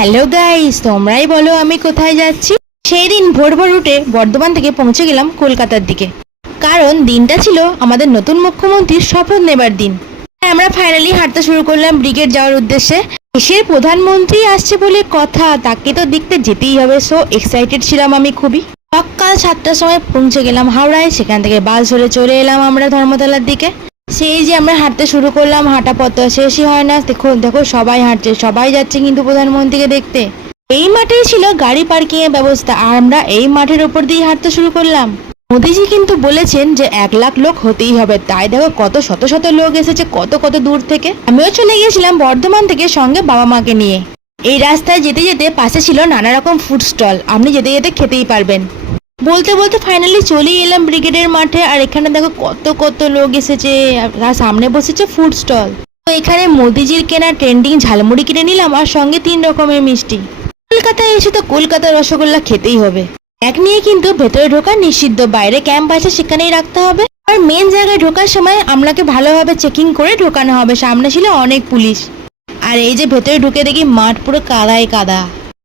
Hello guys, তোমরাই বলো আমি কোথায় যাচ্ছি। সেই দিন ভোর ভোর উঠে বর্ধমান থেকে পৌঁছে গেলাম কলকাতার দিকে, কারণ দিনটা ছিল আমাদের নতুন মুখ্যমন্ত্রীর শপথ নেবার দিন। আমরা ফাইনালি হাঁটতে শুরু করলাম ব্রিগেড যাওয়ার উদ্দেশ্যে। দেশের প্রধানমন্ত্রী আসছে বলে কথা, তাকে তো দেখতে যেতেই হবে। সো এক্সাইটেড ছিলাম আমি খুবই। সকাল 7টার সময় পৌঁছে গেলাম হাওড়ায়, সেখান থেকে বাস ধরে চলে এলাম আমরা ধর্মতলার দিকে। সেই যে আমরা হাঁটতে শুরু করলাম, হাঁটা পথ শেষই হয় না। দেখো দেখো সবাই হাঁটছে, সবাই যাচ্ছে কিন্তু প্রধানমন্ত্রীকে দেখতে। এই মাঠেই ছিল গাড়ি পার্কিং এর ব্যবস্থা, আর আমরা এই মাঠের ওপর দিয়ে হাঁটতে শুরু করলাম। মোদিজি কিন্তু বলেছেন যে 1 লাখ লোক হতেই হবে, তাই দেখো কত শত শত লোক এসেছে কত কত দূর থেকে। আমিও চলে গেছিলাম বর্ধমান থেকে সঙ্গে বাবা মাকে নিয়ে। এই রাস্তায় যেতে যেতে পাশে ছিল নানা রকম ফুড স্টল, আপনি যেতে যেতে খেতেই পারবেন। বলতে বলতে ফাইনালি চলে এলাম ব্রিগেডের মাঠে। আর এখানে দেখো কত কত লোক এসেছে, আর সামনে বসেছে ফুড স্টল। তো এখানে মোদিজির কেনা ট্রেন্ডিং ঝালমুড়ি কিনে নিলাম, আর সঙ্গে 3 রকমের মিষ্টি। কলকাতায় এসে তো কলকাতার রসগোল্লা খেতেই হবে। এক নিয়ে কিন্তু ভেতরে ঢোকা নিষিদ্ধ, বাইরে ক্যাম্প আছে সেখানেই রাখতে হবে। আর মেন জায়গায় ঢোকার সময় আপনাকে ভালোভাবে চেকিং করে ঢোকানো হবে, সামনে ছিল অনেক পুলিশ। আর এই যে ভেতরে ঢুকে দেখি মাঠ পুরো কাদায় কাদা।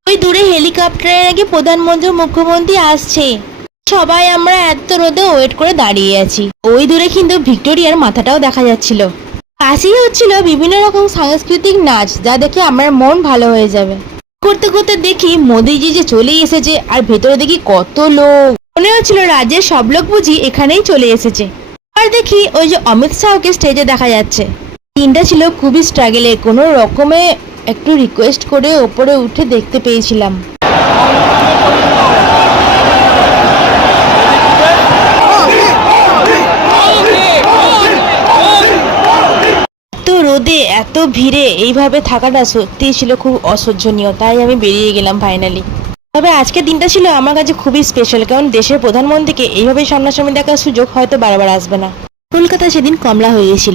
ওই দূরে হেলিকপ্টারে নাকি প্রধানমন্ত্রী মুখ্যমন্ত্রী আসছে। সবাই আমরা এত রোদে ওয়েট করে দাঁড়িয়ে আছি। ওই দূরে কিন্তু ভিক্টোরিয়ার মাথাটাও দেখা যাচ্ছিল। কাছেই হচ্ছিল বিভিন্ন রকম সাংস্কৃতিক নাচ, যা দেখে আমার মন ভালো হয়ে যাবে। করতে করতে দেখি মোদিজি যে চলেই এসেছে, আর ভেতরে দেখি কত লোক। মনে হচ্ছিল রাজ্যের সব লোক বুঝি এখানেই চলে এসেছে। আর দেখি ওই যে অমিত শাহকে স্টেজে দেখা যাচ্ছে। দিনটা ছিল খুবই স্ট্রাগলে, কোনো রকমে একটু রিকোয়েস্ট করে ওপরে উঠে দেখতে পেয়েছিলাম। তো রোদে এত ভিড়ে এইভাবে থাকাটা সত্যিই ছিল খুব অসহ্যনীয়, তাই আমি বেরিয়ে গেলাম ফাইনালি। তবে আজকের দিনটা ছিল আমার কাছে খুবই স্পেশাল, কারণ দেশের প্রধানমন্ত্রীকে এইভাবে সামনাসামনি দেখার সুযোগ হয়তো বারবার আসবে না। কলকাতা সেদিন কমলা হয়ে গেছিল।